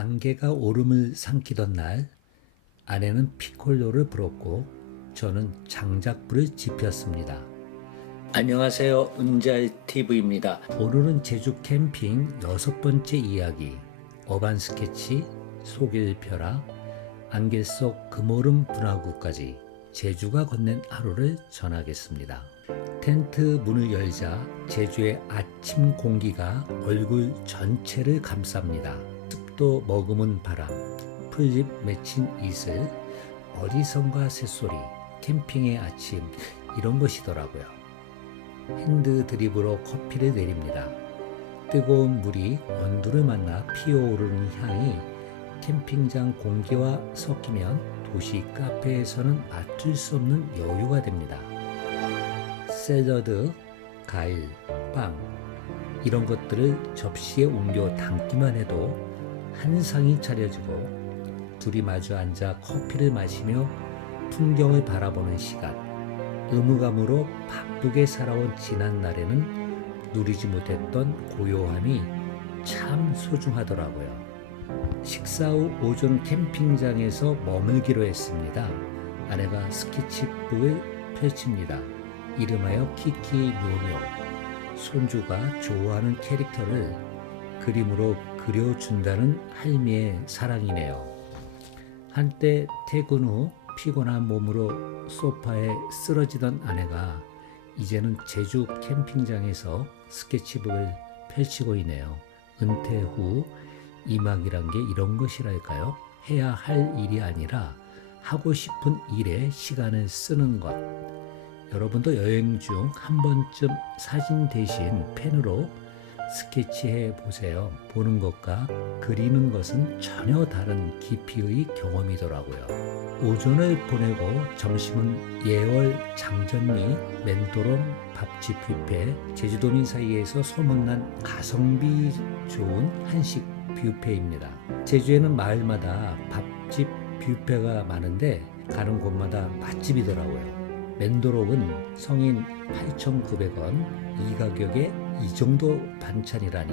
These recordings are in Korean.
안개가 오름을 삼키던 날 아내는 피콜로를 불었고 저는 장작불을 지폈습니다. 안녕하세요. 은잘TV입니다. 오늘은 제주 캠핑 6번째 이야기 어반 스케치, 속일펴라, 안개 속 금오름 분화구까지 제주가 건넨 하루를 전하겠습니다. 텐트 문을 열자 제주의 아침 공기가 얼굴 전체를 감쌉니다. 습도 머금은 바람, 풀잎 맺힌 이슬, 어리선과 새소리, 캠핑의 아침 이런 것이더라고요. 핸드 드립으로 커피를 내립니다. 뜨거운 물이 원두를 만나 피어오르는 향이 캠핑장 공기와 섞이면 도시 카페에서는 맡을 수 없는 여유가 됩니다. 샐러드, 과일, 빵 이런 것들을 접시에 옮겨 담기만 해도 한 상이 차려지고 둘이 마주 앉아 커피를 마시며 풍경을 바라보는 시간, 의무감으로 바쁘게 살아온 지난 날에는 누리지 못했던 고요함이 참 소중하더라고요. 식사 후 오전 캠핑장에서 머물기로 했습니다. 아내가 스케치북을 펼칩니다. 이름하여 키키묘묘. 손주가 좋아하는 캐릭터를 그림으로 그려준다는 할미의 사랑이네요. 한때 퇴근 후 피곤한 몸으로 소파에 쓰러지던 아내가 이제는 제주 캠핑장에서 스케치북을 펼치고 있네요. 은퇴 후 이막이란 게 이런 것이랄까요? 해야 할 일이 아니라 하고 싶은 일에 시간을 쓰는 것. 여러분도 여행 중 한 번쯤 사진 대신 펜으로 스케치해 보세요. 보는 것과 그리는 것은 전혀 다른 깊이의 경험이더라고요. 오전을 보내고 점심은 예월 장전리 맨도롬 밥집 뷔페, 제주도민 사이에서 소문난 가성비 좋은 한식 뷔페입니다. 제주에는 마을마다 밥집 뷔페가 많은데 가는 곳마다 맛집이더라고요. 맨도록은 성인 8,900원, 이 가격에 이 정도 반찬이라니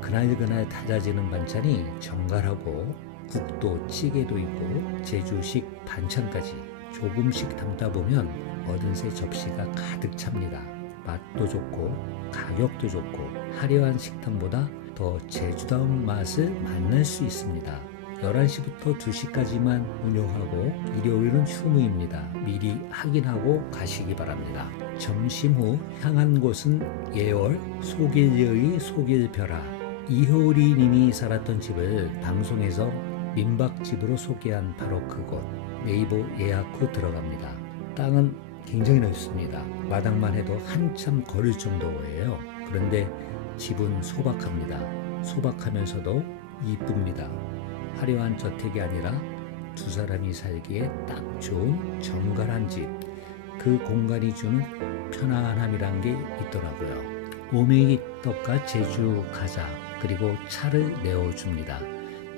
그날그날 달라지는 반찬이 정갈하고 국도 찌개도 있고 제주식 반찬까지 조금씩 담다 보면 어느새 접시가 가득 찹니다. 맛도 좋고 가격도 좋고 화려한 식당보다 더 제주다운 맛을 만날 수 있습니다. 11시부터 2시까지만 운영하고 일요일은 휴무입니다. 미리 확인하고 가시기 바랍니다. 점심 후 향한 곳은 예월 속일여의 속일벼라. 이효리 님이 살았던 집을 방송에서 민박집으로 소개한 바로 그곳. 네이버 예약 후 들어갑니다. 땅은 굉장히 넓습니다. 마당만 해도 한참 걸을 정도예요. 그런데 집은 소박합니다. 소박하면서도 이쁩니다. 화려한 저택이 아니라 두 사람이 살기에 딱 좋은 정갈한 집. 그 공간이 주는 편안함이란 게 있더라고요. 오메기 떡과 제주 과자 그리고 차를 내어줍니다.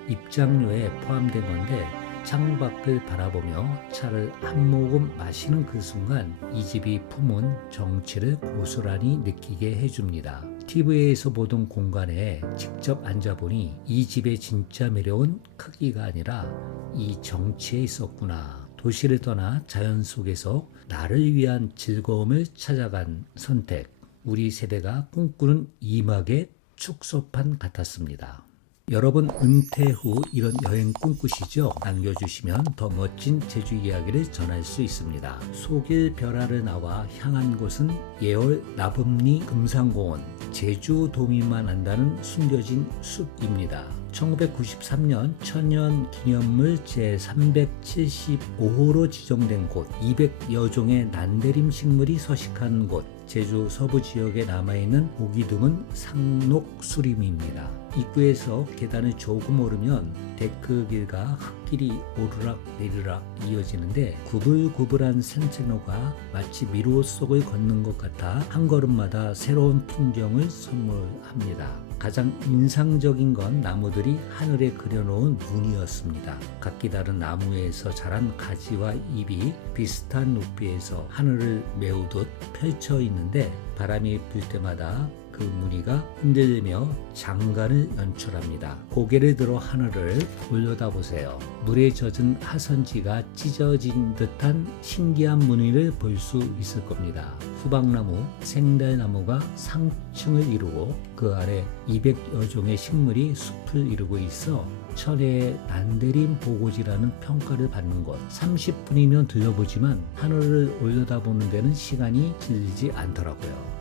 입장료에 포함된 건데 창밖을 바라보며 차를 한 모금 마시는 그 순간 이 집이 품은 정취를 고스란히 느끼게 해줍니다. TV에서 보던 공간에 직접 앉아보니 이 집의 진짜 매력은 크기가 아니라 이 정취에 있었구나. 도시를 떠나 자연 속에서 나를 위한 즐거움을 찾아간 선택. 우리 세대가 꿈꾸는 이막의 축소판 같았습니다. 여러분 은퇴 후 이런 여행 꿈꾸시죠? 남겨주시면 더 멋진 제주 이야기를 전할 수 있습니다. 속일벼라를 나와 향한 곳은 예월 나범리 금산공원, 제주도민만 안다는 숨겨진 숲입니다. 1993년 천연기념물 제375호로 지정된 곳, 200여 종의 난데림 식물이 서식한 곳, 제주 서부 지역에 남아있는 오기둥은 상록수림입니다. 입구에서 계단을 조금 오르면 데크길과 흙길이 오르락 내리락 이어지는데 구불구불한 산책로가 마치 미로 속을 걷는 것 같아 한 걸음마다 새로운 풍경을 선물합니다. 가장 인상적인 건 나무들이 하늘에 그려놓은 눈이었습니다. 각기 다른 나무에서 자란 가지와 잎이 비슷한 높이에서 하늘을 메우듯 펼쳐 있는데 바람이 불 때마다 그 그 무늬가 흔들리며 장관을 연출합니다. 고개를 들어 하늘을 올려다보세요. 물에 젖은 하선지가 찢어진 듯한 신기한 무늬를 볼 수 있을 겁니다. 후박나무, 생달나무가 상층을 이루고 그 아래 200여 종의 식물이 숲을 이루고 있어 천혜의 난데림 보고지라는 평가를 받는 곳. 30분이면 들려보지만 하늘을 올려다보는 데는 시간이 질리지 않더라고요.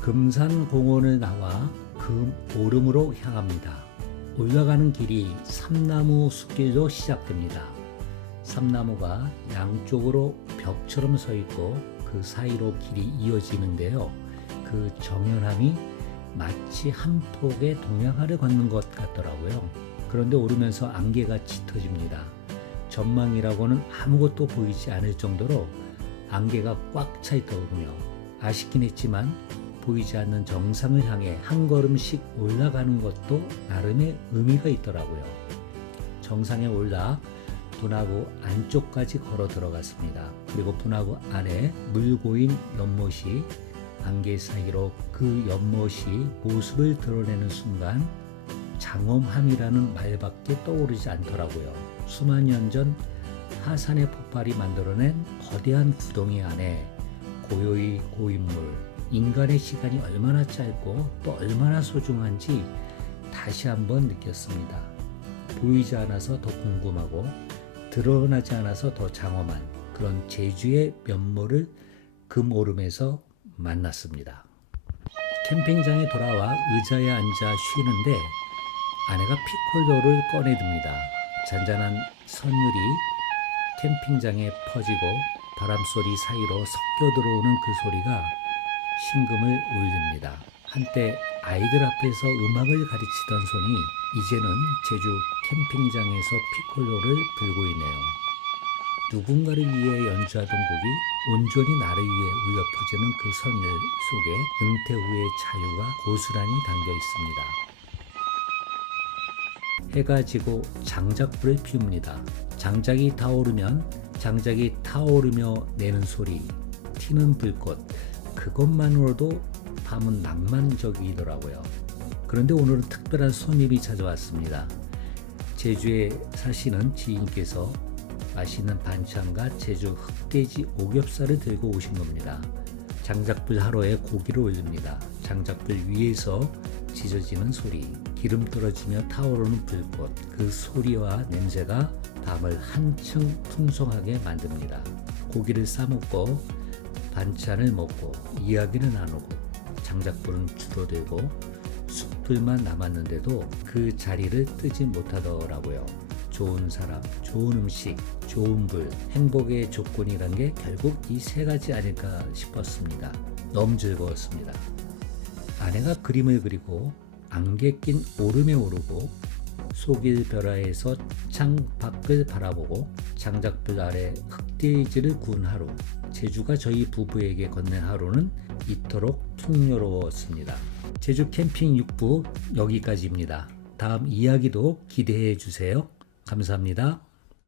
금산공원을 나와 금오름으로 향합니다. 올라가는 길이 삼나무 숲길로 시작됩니다. 삼나무가 양쪽으로 벽처럼 서 있고 그 사이로 길이 이어지는데요. 그 정연함이 마치 한 폭의 동양화를 걷는 것 같더라고요. 그런데 오르면서 안개가 짙어집니다. 전망이라고는 아무것도 보이지 않을 정도로 안개가 꽉 차 있더군요. 아쉽긴 했지만 보이지 않는 정상을 향해 한 걸음씩 올라가는 것도 나름의 의미가 있더라고요. 정상에 올라 분화구 안쪽까지 걸어 들어갔습니다. 그리고 분화구 안에 물고인 연못이 안개 사이로 그 연못이 모습을 드러내는 순간 장엄함이라는 말밖에 떠오르지 않더라고요. 수만 년 전 하산의 폭발이 만들어낸 거대한 구덩이 안에 고요히 고인물, 인간의 시간이 얼마나 짧고 또 얼마나 소중한지 다시 한번 느꼈습니다. 보이지 않아서 더 궁금하고 드러나지 않아서 더 장엄한 그런 제주의 면모를 금오름에서 만났습니다. 캠핑장에 돌아와 의자에 앉아 쉬는데 아내가 피콜로를 꺼내듭니다. 잔잔한 선율이 캠핑장에 퍼지고 바람소리 사이로 섞여 들어오는 그 소리가 심금을 울립니다. 한때 아이들 앞에서 음악을 가르치던 손이 이제는 제주 캠핑장에서 피콜로를 불고 있네요. 누군가를 위해 연주하던 곡이 온전히 나를 위해 울려 퍼지는 그 선율 속에 은퇴 후의 자유가 고스란히 담겨 있습니다. 해가 지고 장작불을 피웁니다. 장작이 타오르며 내는 소리, 튀는 불꽃, 그것만으로도 밤은 낭만적이더라고요. 그런데 오늘은 특별한 손님이 찾아왔습니다. 제주에 사시는 지인께서 맛있는 반찬과 제주 흑돼지 오겹살을 들고 오신 겁니다. 장작불 하로에 고기를 올립니다. 장작불 위에서 지져지는 소리, 기름 떨어지며 타오르는 불꽃, 그 소리와 냄새가 밤을 한층 풍성하게 만듭니다. 고기를 싸먹고 반찬을 먹고 이야기를 나누고 장작불은 줄어들고 숯불만 남았는데도 그 자리를 뜨지 못하더라고요. 좋은 사람, 좋은 음식, 좋은 불, 행복의 조건이란 게 결국 이 세 가지 아닐까 싶었습니다. 너무 즐거웠습니다. 아내가 그림을 그리고 안개 낀 오름에 오르고 속일벼라에서 창밖을 바라보고 장작불 아래 흑돼지를 구운 하루, 제주가 저희 부부에게 건넨 하루는 이토록 풍요로웠습니다. 제주 캠핑 6부 여기까지입니다. 다음 이야기도 기대해 주세요. 감사합니다.